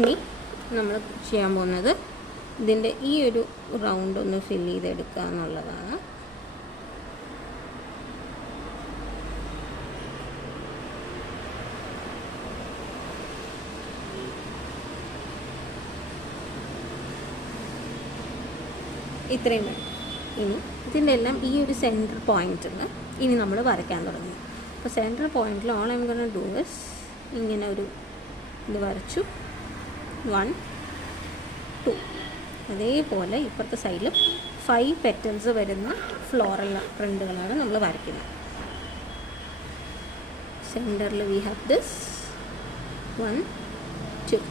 ഇനി നമ്മൾ ചെയ്യാൻ പോകുന്നത് ഇതിൻ്റെ ഈ ഒരു റൗണ്ട് ഒന്ന് ഫില്ല് ചെയ്തെടുക്കുക എന്നുള്ളതാണ്. ഇത്രയും വേണം. ഇനി ഇതിൻ്റെ എല്ലാം ഈ ഒരു സെൻറ്റർ പോയിൻറ്റിൽ ഇനി നമ്മൾ വരയ്ക്കാൻ തുടങ്ങി. അപ്പോൾ സെൻറ്റർ പോയിൻറ്റിൽ all I'm gonna do is ഇങ്ങനെ ഒരു ഇത് വരച്ചു. 1 2 അതേപോലെ ഇപ്പുറത്തെ സൈഡിൽ 5 പെറ്റൽസ് വരുന്ന ഫ്ലോറൽ പ്രിൻ്റുകളാണ് നമ്മൾ വരയ്ക്കുന്നത്. സെൻറ്ററിൽ we have this 1 2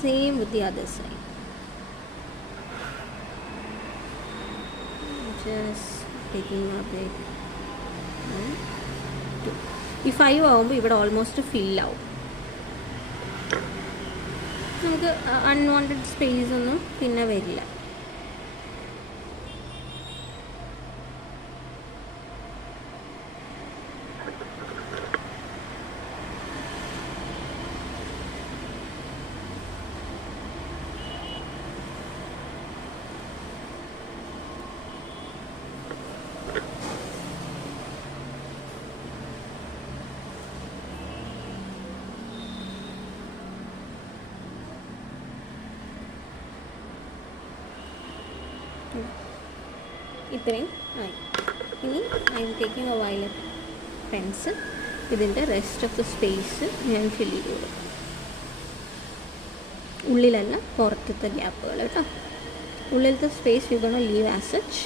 same with the other side. Just taking a break. 1 2 ഈ 5 ആകുമ്പോൾ ഇവിടെ ഓൾമോസ്റ്റ് ഫിൽ ആവും. നമുക്ക് അൺവാണ്ടഡ് സ്പേസ് ഒന്നും പിന്നെ വരില്ല. ഇത്രയും ആയി. ഇനി I am taking A violet pencil. ഇതിൻ്റെ റെസ്റ്റ് ഓഫ് ദ സ്പേസ് ഞാൻ ഫില്ല് ചെയ്ത് കൊടുക്കും. ഉള്ളിലല്ല, പുറത്തത്തെ ഗ്യാപ്പുകൾ കേട്ടോ. ഉള്ളിലത്തെ space U gonna leave as such.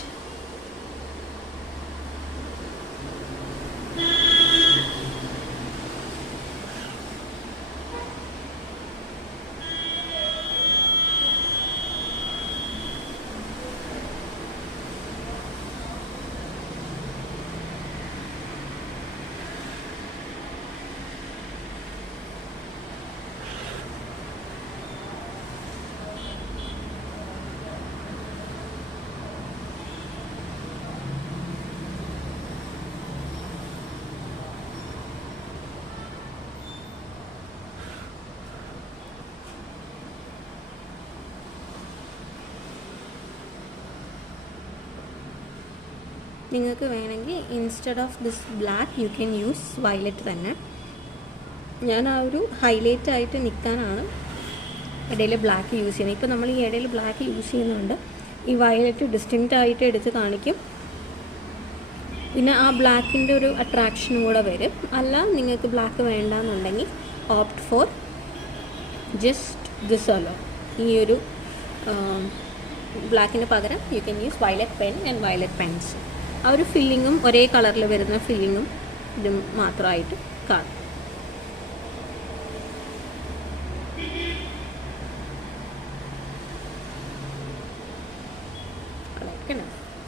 നിങ്ങൾക്ക് വേണമെങ്കിൽ instead of this black U can use violet തന്നെ. ഞാൻ ആ ഒരു ഹൈലൈറ്റ് ആയിട്ട് നിൽക്കാനാണ് ഇടയിൽ ബ്ലാക്ക് യൂസ് ചെയ്യുന്നത്. ഇപ്പോൾ നമ്മൾ ഈ ഇടയിൽ ബ്ലാക്ക് യൂസ് ചെയ്യുന്നുണ്ട്, ഈ വയലറ്റ് ഡിസ്റ്റിങ്ക്റ്റ് ആയിട്ട് എടുത്ത് കാണിക്കും. പിന്നെ ആ ബ്ലാക്കിൻ്റെ ഒരു അട്രാക്ഷനും കൂടെ വരും. അല്ല നിങ്ങൾക്ക് ബ്ലാക്ക് വേണ്ടാന്നുണ്ടെങ്കിൽ opt for just this alone. ഈ ഒരു ബ്ലാക്കിന് പകരം you can use violet pen and violet pencil. ആ ഒരു ഫില്ലിങ്ങും ഒരേ കളറിൽ വരുന്ന ഫില്ലിങ്ങും ഇതും മാത്രമായിട്ട് കാണും.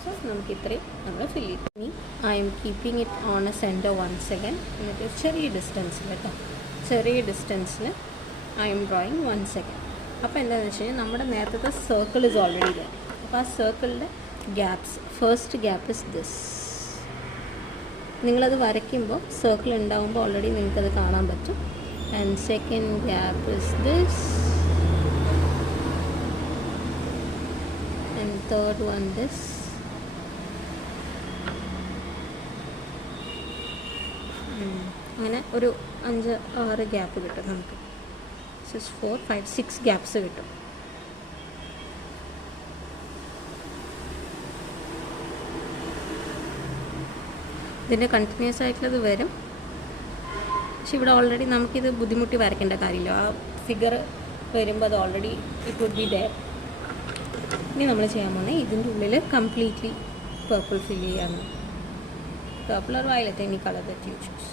സോ നമുക്ക് ഇത്രയും നമ്മൾ ഫില്ല് ചെയ്യും. I'm keeping it on a centre once again. എന്നിട്ട് ചെറിയ ഡിസ്റ്റൻസിൽ കേട്ടോ, ചെറിയ ഡിസ്റ്റൻസിൽ I'm drawing once again. അപ്പോൾ എന്താണെന്ന് വെച്ച് കഴിഞ്ഞാൽ നമ്മുടെ നേരത്തെ സർക്കിൾ ഇസ് ഓൾറെഡി ദർ. അപ്പോൾ ആ സർക്കിളിൻ്റെ gaps, first gap is this. നിങ്ങളത് വരയ്ക്കുമ്പോൾ സർക്കിൾ ഉണ്ടാകുമ്പോൾ ഓൾറെഡി നിങ്ങൾക്കത് കാണാൻ പറ്റും. And second gap is this, and third one this. അങ്ങനെ ഒരു 5-6 ഗ്യാപ്പ് കിട്ടും നമുക്ക്. 6 4 5 6 ഗ്യാപ്സ് കിട്ടും. ഇതിൻ്റെ കണ്ടിന്യൂസ് ആയിട്ടുള്ളത് വരും. പക്ഷെ ഇവിടെ ഓൾറെഡി നമുക്കിത് ബുദ്ധിമുട്ടി വരയ്ക്കേണ്ട കാര്യമില്ല. ആ ഫിഗർ വരുമ്പോൾ അത് already it would be there. ഇനി നമ്മൾ ചെയ്യാൻ പോകുന്നത് ഇതിൻ്റെ ഉള്ളിൽ കംപ്ലീറ്റ്ലി പർപ്പിൾ ഫിൽ ചെയ്യാന്ന്. Purple or violet, any colour that you choose.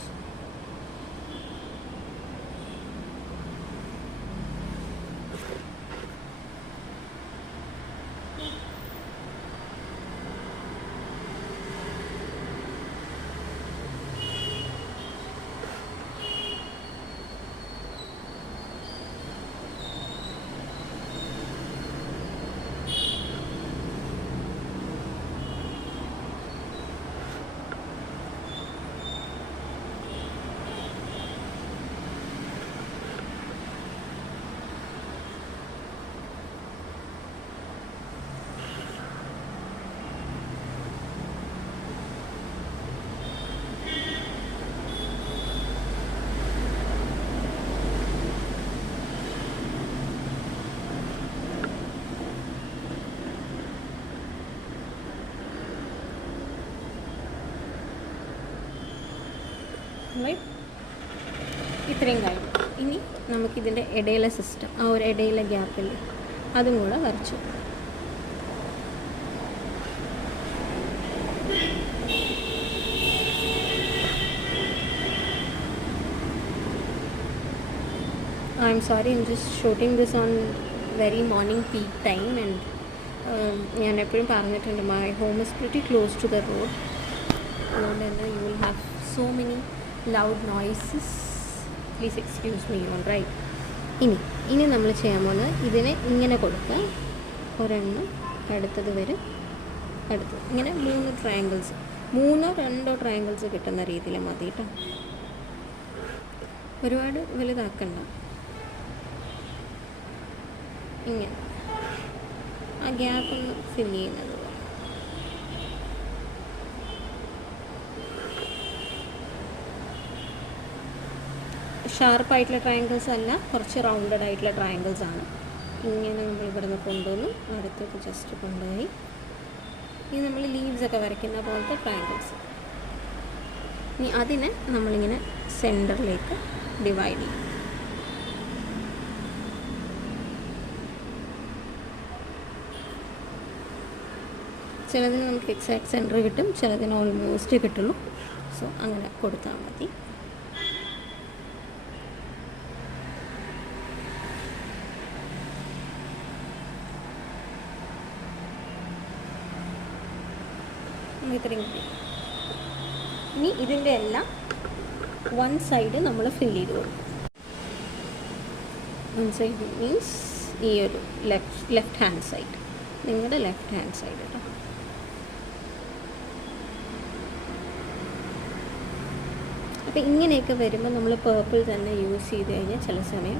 Right. ഇത്രയും കഴിഞ്ഞു. ഇനി നമുക്കിതിൻ്റെ ഇടയിലെ സിസ്റ്റം, ആ ഒരു ഇടയിലെ ഗ്യാപ്പിൽ അതും കൂടെ വരച്ചു. I'm sorry, I'm just shooting this on very morning peak time and ഞാൻ എപ്പോഴും പറഞ്ഞിട്ടുണ്ട് my home is pretty close to the road. അതുകൊണ്ട് തന്നെ you will have so many loud noises. Please excuse me, all right. ഇനി നമ്മൾ ചെയ്യാൻ പോകുന്നത് ഇതിനെ ഇങ്ങനെ കൊടുക്കുക. ഒരെണ്ണം അടുത്തത് വരും, അടുത്തത് ഇങ്ങനെ 3 ട്രയാങ്കിൾസ്, 2 ട്രയാങ്കിൾസ് കിട്ടുന്ന രീതിയിൽ മതി കേട്ടോ. ഒരുപാട് വലുതാക്കണ്ട. ഇങ്ങനെ ആ ഗ്യാപ്പ് ഒന്ന് ഫില്ല് ചെയ്യുന്നത് പോലെ. ഷാർപ്പായിട്ടുള്ള ട്രയാങ്കിൾസ് അല്ല, കുറച്ച് റൗണ്ടഡ് ആയിട്ടുള്ള ട്രയാങ്കിൾസ് ആണ്. ഇങ്ങനെ നമ്മൾ ഇവിടുന്ന് കൊണ്ടുവന്നു, അടുത്തേക്ക് ജസ്റ്റ് കൊണ്ടുപോയി. ഇനി നമ്മൾ ലീവ്സൊക്കെ വരയ്ക്കുന്ന പോലത്തെ ട്രയാങ്കിൾസ്. ഇനി അതിനെ നമ്മളിങ്ങനെ സെൻറ്ററിലേക്ക് ഡിവൈഡ് ചെയ്യും. ചിലതിന് നമുക്ക് എക്സാക്ട് സെൻറ്റർ കിട്ടും, ചിലതിന് ഓൾമോസ്റ്റ് കിട്ടുള്ളൂ. സോ അങ്ങനെ കൊടുത്താൽ മതി. ഇത്രയും കിട്ടി. ഇനി ഇതിൻ്റെ എല്ലാം വൺ സൈഡ് നമ്മൾ ഫിൽ ചെയ്ത് കൊടുക്കും. വൺ സൈഡ് മീൻസ് ഈ ഒരു ലെഫ്റ്റ് ഹാൻഡ് സൈഡ്, നിങ്ങളുടെ ലെഫ്റ്റ് ഹാൻഡ് സൈഡ് കേട്ടോ. അപ്പോൾ ഇങ്ങനെയൊക്കെ വരുമ്പോൾ നമ്മൾ പേർപ്പിൾ തന്നെ യൂസ് ചെയ്ത് കഴിഞ്ഞാൽ ചില സമയം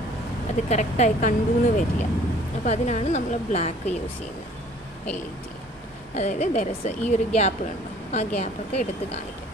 അത് കറക്റ്റായി കണ്ടുന്ന് വരില്ല. അപ്പോൾ അതിനാണ് നമ്മൾ ബ്ലാക്ക് യൂസ് ചെയ്യുന്നത് ഹൈലൈറ്റ് ചെയ്യാൻ. അതായത് ദരസ് ഈ ഒരു ഗ്യാപ്പുകളുണ്ടോ, ആ ഗ്യാപ്പൊക്കെ എടുത്ത് കാണിക്കും.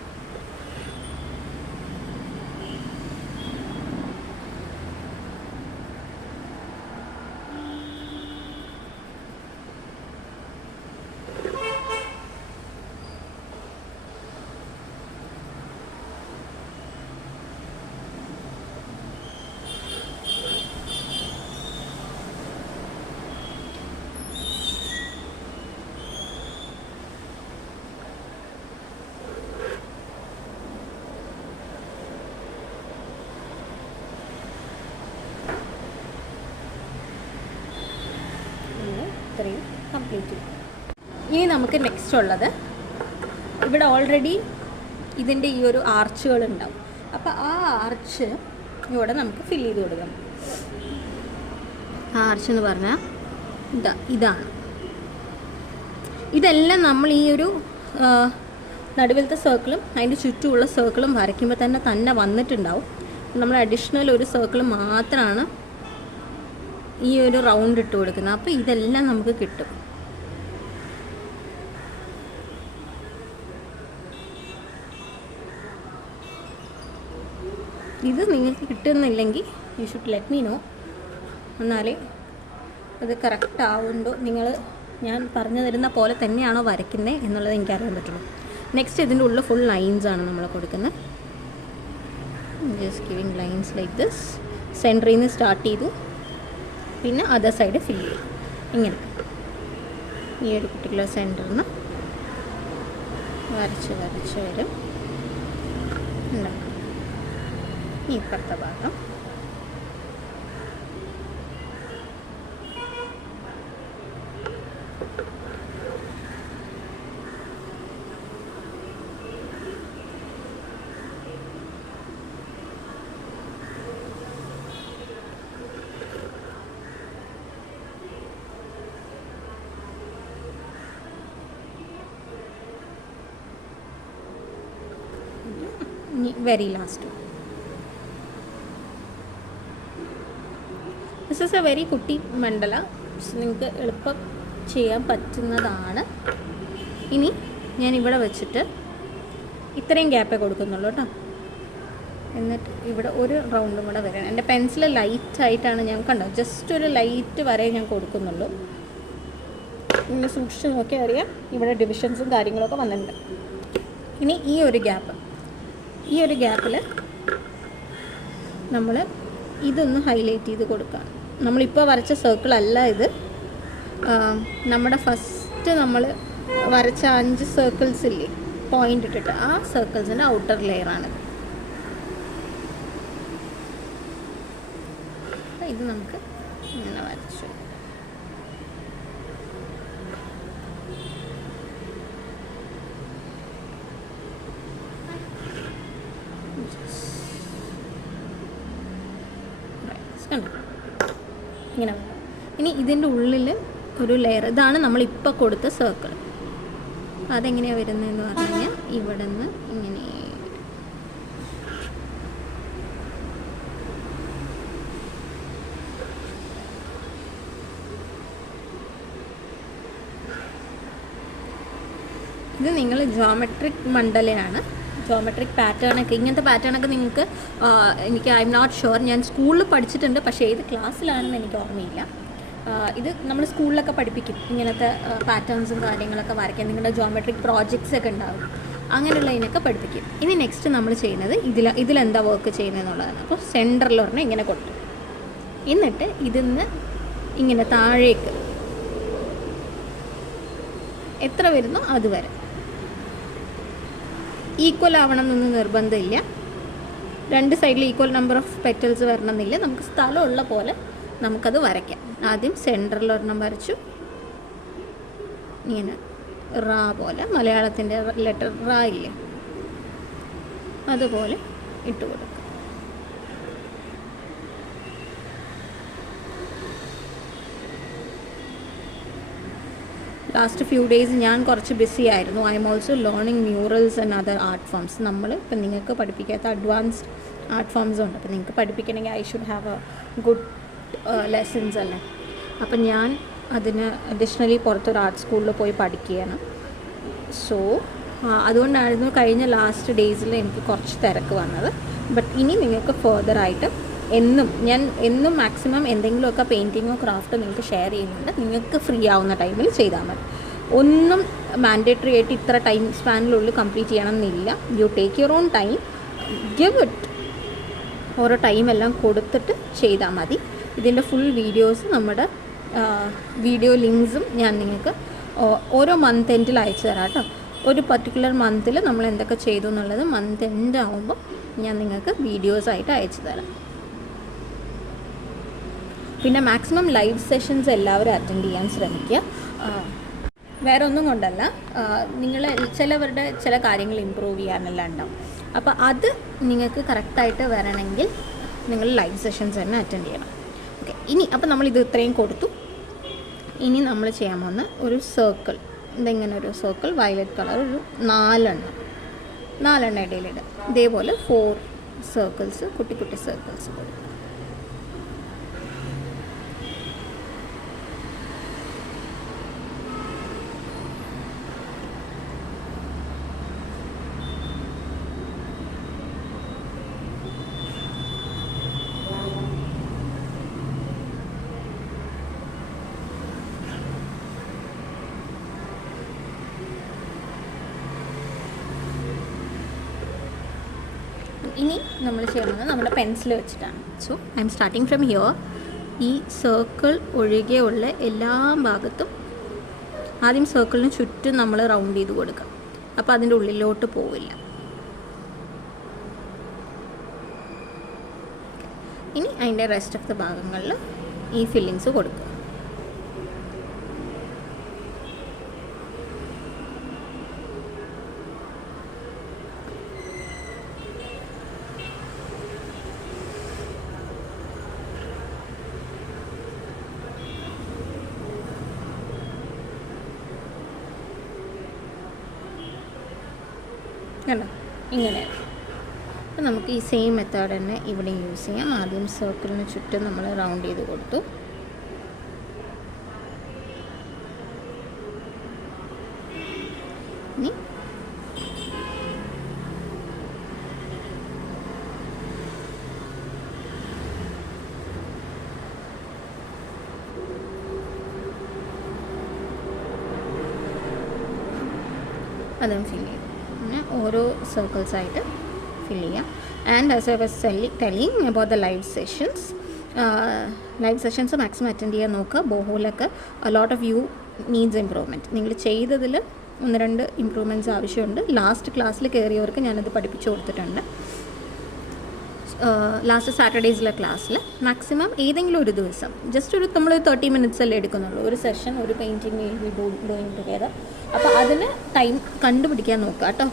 ഇത്രയും കംപ്ലീറ്റ് ചെയ്യും. ഇനി നമുക്ക് നെക്സ്റ്റ് ഉള്ളത്, ഇവിടെ ഓൾറെഡി ഇതിൻ്റെ ഈ ഒരു ആർച്ചുകൾ ഉണ്ടാവും. അപ്പോൾ ആ ആർച്ച് ഇവിടെ നമുക്ക് ഫില്ല് ചെയ്ത് കൊടുക്കണം. ആ ആർച്ച് എന്ന് പറഞ്ഞാൽ ഇതാണ്. ഇതെല്ലാം നമ്മൾ ഈ ഒരു നടുവിലത്തെ സർക്കിളും അതിൻ്റെ ചുറ്റുമുള്ള സർക്കിളും വരയ്ക്കുമ്പോൾ തന്നെ വന്നിട്ടുണ്ടാവും. നമ്മൾ അഡീഷണൽ ഒരു സർക്കിൾ മാത്രമാണ് ഈ ഒരു റൗണ്ട് ഇട്ട് കൊടുക്കുന്നത്. അപ്പോൾ ഇതെല്ലാം നമുക്ക് കിട്ടും. ഇത് നിങ്ങൾക്ക് കിട്ടുന്നില്ലെങ്കിൽ you should let me know. എന്നാലേ അത് കറക്റ്റ് ആവുന്നുണ്ടോ, ഞാൻ പറഞ്ഞു തരുന്ന പോലെ തന്നെയാണോ വരയ്ക്കുന്നത് എന്നുള്ളത് എനിക്കറിയാൻ പറ്റുള്ളൂ. നെക്സ്റ്റ് ഇതിൻ്റെ ഉള്ളിൽ ഫുൾ ലൈൻസാണ് നമ്മൾ കൊടുക്കുന്നത്. Just giving lines like this. സെൻറ്ററിൽ നിന്ന് സ്റ്റാർട്ട് ചെയ്തു, പിന്നെ അതർ സൈഡ് ഫില്ല് ചെയ്യും. ഇങ്ങനെ ഈ ഒരു പർട്ടിക്കുലർ സെൻറ്ററിൽ നിന്ന് വരച്ച് വരും. ഈ ഇപ്പുറത്തെ ഭാഗം very last. This is A very കുട്ടി മണ്ഡല, നിങ്ങൾക്ക് എളുപ്പം ചെയ്യാൻ പറ്റുന്നതാണ്. ഇനി ഞാൻ ഇവിടെ വെച്ചിട്ട് ഇത്രയും ഗ്യാപ്പേ കൊടുക്കുന്നുള്ളൂ കേട്ടോ. എന്നിട്ട് ഇവിടെ ഒരു റൗണ്ടും കൂടെ വരണം. എൻ്റെ പെൻസിൽ ലൈറ്റായിട്ടാണ് ഞാൻ കണ്ടോ, ജസ്റ്റ് ഒരു ലൈറ്റ് വരെ ഞാൻ കൊടുക്കുന്നുള്ളൂ. ഇങ്ങനെ സൂക്ഷിച്ച് നോക്കിയാൽ അറിയാം ഇവിടെ ഡിവിഷൻസും കാര്യങ്ങളൊക്കെ വന്നിട്ടുണ്ട്. ഇനി ഈ ഒരു ഗ്യാപ്പിൽ നമ്മൾ ഇതൊന്ന് ഹൈലൈറ്റ് ചെയ്ത് കൊടുക്കുക. നമ്മളിപ്പോൾ വരച്ച സർക്കിളല്ല ഇത്, നമ്മുടെ ഫസ്റ്റ് നമ്മൾ വരച്ച 5 സർക്കിൾസ് ഇല്ലേ പോയിൻ്റ് ഇട്ടിട്ട്, ആ സർക്കിൾസിൻ്റെ ഔട്ടർ ലെയറാണിത്. ഇത് നമുക്ക് ഇങ്ങനെ വരച്ചു. ഇങ്ങനെ. ഇനി ഇതിൻ്റെ ഉള്ളിൽ ഒരു ലെയർ, ഇതാണ് നമ്മളിപ്പോൾ കൊടുത്ത സർക്കിൾ. അതെങ്ങനെയാണ് വരുന്നതെന്ന് പറഞ്ഞു കഴിഞ്ഞാൽ ഇവിടെ നിന്ന് ഇങ്ങനെ ഇത് നിങ്ങൾ ജോമെട്രിക് മണ്ഡലയാണ്, ജോമെട്രിക് പാറ്റേണൊക്കെ, ഇങ്ങനത്തെ പാറ്റേണൊക്കെ നിങ്ങൾക്ക് എനിക്ക് ഐ എം നോട്ട് ഷുവർ, ഞാൻ സ്കൂളിൽ പഠിച്ചിട്ടുണ്ട്, പക്ഷേ ഏത് ക്ലാസ്സിലാണെന്ന് എനിക്ക് ഓർമ്മയില്ല. ഇത് നമ്മൾ സ്കൂളിലൊക്കെ പഠിപ്പിക്കും, ഇങ്ങനത്തെ പാറ്റേൺസും കാര്യങ്ങളൊക്കെ വരയ്ക്കാൻ, നിങ്ങളുടെ ജോമെട്രിക് പ്രോജക്ട്സ് ഒക്കെ ഉണ്ടാവും, അങ്ങനെയുള്ളതിനൊക്കെ പഠിപ്പിക്കും. ഇനി നെക്സ്റ്റ് നമ്മൾ ചെയ്യുന്നത് ഇതിലെന്താ വർക്ക് ചെയ്യുന്നതെന്നുള്ളതാണ്. അപ്പോൾ സെൻറ്ററിൽ പറഞ്ഞാൽ ഇങ്ങനെ കൊടുത്തു, എന്നിട്ട് ഇതിന്ന് ഇങ്ങനെ താഴേക്ക് എത്ര വരുന്നോ അതുവരെ. ഈക്വൽ ആവണം എന്നൊന്നും നിർബന്ധമില്ല, 2 സൈഡിൽ ഈക്വൽ നമ്പർ ഓഫ് പെറ്റൽസ് വരണമെന്നില്ല, നമുക്ക് സ്ഥലമുള്ള പോലെ നമുക്കത് വരയ്ക്കാം. ആദ്യം സെൻറ്ററിൽ ഒരെണ്ണം വരച്ചു, ഇങ്ങനെ റാ പോലെ, മലയാളത്തിൻ്റെ ലെറ്റർ റാ ഇല്ലേ അതുപോലെ ഇട്ട് കൊടുക്കും. ലാസ്റ്റ് ഫ്യൂ ഡേയ്സ് ഞാൻ കുറച്ച് ബിസി ആയിരുന്നു. I am also learning murals and other art forms. നമ്മൾ ഇപ്പം നിങ്ങൾക്ക് പഠിപ്പിക്കാത്ത അഡ്വാൻസ്ഡ് ആർട്ട് ഫോംസ് ഉണ്ട്. അപ്പോൾ നിങ്ങൾക്ക് പഠിപ്പിക്കണമെങ്കിൽ I should have a good lessons അല്ലേ. അപ്പം ഞാൻ അതിന് അഡീഷണലി പുറത്തൊരു ആർട്ട് സ്കൂളിൽ പോയി പഠിക്കുകയാണ്. സോ അതുകൊണ്ടായിരുന്നു കഴിഞ്ഞ ലാസ്റ്റ് ഡേയ്സിൽ എനിക്ക് കുറച്ച് തിരക്ക് വന്നത്. ബട്ട് ഇനി നിങ്ങൾക്ക് ഫർദറായിട്ട് ഞാൻ എന്നും മാക്സിമം എന്തെങ്കിലുമൊക്കെ പെയിൻറ്റിങ്ങോ ക്രാഫ്റ്റോ നിങ്ങൾക്ക് ഷെയർ ചെയ്യുന്നുണ്ട്. നിങ്ങൾക്ക് ഫ്രീ ആവുന്ന ടൈമിൽ ചെയ്താൽ മതി. ഒന്നും മാൻഡേറ്ററി ആയിട്ട് ഇത്ര ടൈം സ്പാനിനുള്ളിൽ കംപ്ലീറ്റ് ചെയ്യണം എന്നില്ല. You take your own time, give it, ഓരോ ടൈമെല്ലാം കൊടുത്തിട്ട് ചെയ്താൽ മതി. ഇതിൻ്റെ ഫുൾ വീഡിയോസ് നമ്മുടെ വീഡിയോ ലിങ്ക്സും ഞാൻ നിങ്ങൾക്ക് ഓരോ മന്ത് എൻഡിൽ അയച്ചു തരാം കേട്ടോ. ഒരു പർട്ടിക്കുലർ മന്തിൽ നമ്മൾ എന്തൊക്കെ ചെയ്തു എന്നുള്ളത് മന്ത് എൻഡ് ആകുമ്പോൾ ഞാൻ നിങ്ങൾക്ക് വീഡിയോസായിട്ട് അയച്ചു തരാം. പിന്നെ മാക്സിമം ലൈവ് സെഷൻസ് എല്ലാവരും അറ്റൻഡ് ചെയ്യാൻ ശ്രമിക്കുക. വേറെ ഒന്നും കൊണ്ടല്ല, നിങ്ങൾ ചിലവരുടെ ചില കാര്യങ്ങൾ ഇമ്പ്രൂവ് ചെയ്യാനെല്ലാം ഉണ്ടാവും. അപ്പോൾ അത് നിങ്ങൾക്ക് കറക്റ്റായിട്ട് വരണമെങ്കിൽ നിങ്ങൾ ലൈവ് സെഷൻസ് തന്നെ അറ്റൻഡ് ചെയ്യണം. ഓക്കെ, ഇനി അപ്പോൾ നമ്മളിത് ഇത്രയും കൊടുത്തു. ഇനി നമ്മൾ ചെയ്യാൻ പോകുന്ന ഒരു സർക്കിൾ, ഇതെങ്ങനെ ഒരു സർക്കിൾ വയലറ്റ് കളർ ഒരു 4 ഇടയിലിടുക. ഇതേപോലെ 4 സർക്കിൾസ്, കുട്ടി കുട്ടി സർക്കിൾസ് കൊടുക്കും. ഇനി നമ്മൾ ചെയ്യുന്നത് നമ്മുടെ പെൻസിൽ വെച്ചിട്ടാണ്. So I M starting from here. ഈ സർക്കിൾ ഒഴികെയുള്ള എല്ലാ ഭാഗത്തും ആദ്യം സർക്കിളിന് ചുറ്റും നമ്മൾ റൗണ്ട് ചെയ്ത് കൊടുക്കാം. അപ്പോൾ അതിൻ്റെ ഉള്ളിലോട്ട് പോവില്ല. ഇനി അതിൻ്റെ റെസ്റ്റ് ഓഫ് ദ ഭാഗങ്ങളിൽ ഈ ഫില്ലിങ്സ് കൊടുക്കുക. കണ്ടോ, ഇങ്ങനെയാണ്. അപ്പോൾ നമുക്ക് ഈ സെയിം മെത്തേഡ് തന്നെ ഇവിടെ യൂസ് ചെയ്യാം. ആദ്യം സർക്കിളിന് ചുറ്റും നമ്മൾ റൗണ്ട് ചെയ്ത് കൊടുത്തു. ഇനി അതും ഫില്ല് ചെയ്യും. പിന്നെ ഓരോ സർക്കിൾസായിട്ട് ഫിൽ ചെയ്യാം. And as I was telling about the live sessions, live sessions maximum attend ചെയ്യാൻ നോക്കുക. ബോഹോലൊക്കെ lot of you needs improvement. നിങ്ങൾ ചെയ്തതിൽ 1-2 ഇമ്പ്രൂവ്മെൻറ്റ്സ് ആവശ്യമുണ്ട്. ലാസ്റ്റ് ക്ലാസ്സിൽ കയറിയവർക്ക് ഞാനത് പഠിപ്പിച്ചു കൊടുത്തിട്ടുണ്ട്. ലാസ്റ്റ് സാറ്റർഡേസിലെ ക്ലാസ്സിൽ മാക്സിമം ഏതെങ്കിലും ഒരു ദിവസം ജസ്റ്റ് നമ്മൾ 30 minutes അല്ലേ എടുക്കുന്നുള്ളൂ ഒരു സെഷൻ, ഒരു painting will be doing together. അപ്പോൾ അതിന് ടൈം കണ്ടുപിടിക്കാൻ നോക്കുക കേട്ടോ.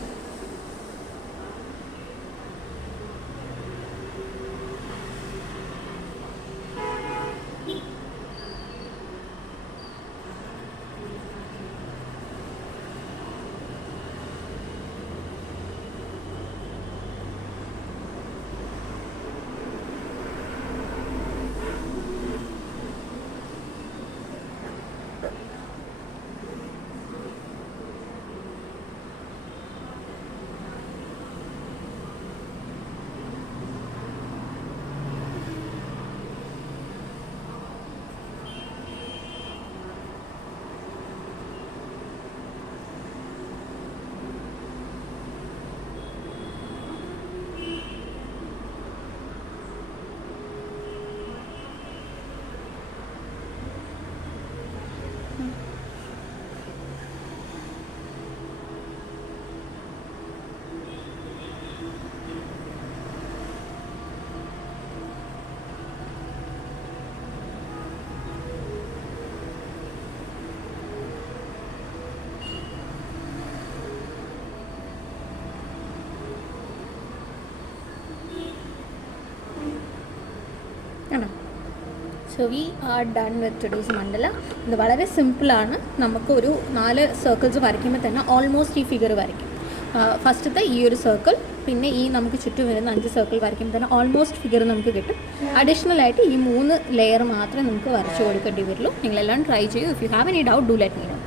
ആണോ? So we are done with today's മണ്ഡല. ഇത് വളരെ സിമ്പിളാണ്. നമുക്കൊരു 4 സർക്കിൾസ് വരയ്ക്കുമ്പോൾ തന്നെ ഓൾമോസ്റ്റ് ഈ ഫിഗർ വരയ്ക്കും. ഫസ്റ്റത്തെ ഈ ഒരു സർക്കിൾ, പിന്നെ ഈ നമുക്ക് ചുറ്റും വരുന്ന 5 സർക്കിൾ വരയ്ക്കുമ്പോൾ തന്നെ ഓൾമോസ്റ്റ് ഫിഗർ നമുക്ക് കിട്ടും. അഡീഷണലായിട്ട് ഈ 3 ലെയർ മാത്രമേ നമുക്ക് വരച്ചു കൊടുക്കേണ്ടി വരുള്ളൂ. നിങ്ങളെല്ലാം ട്രൈ ചെയ്യൂ. If you have any doubt do let me no.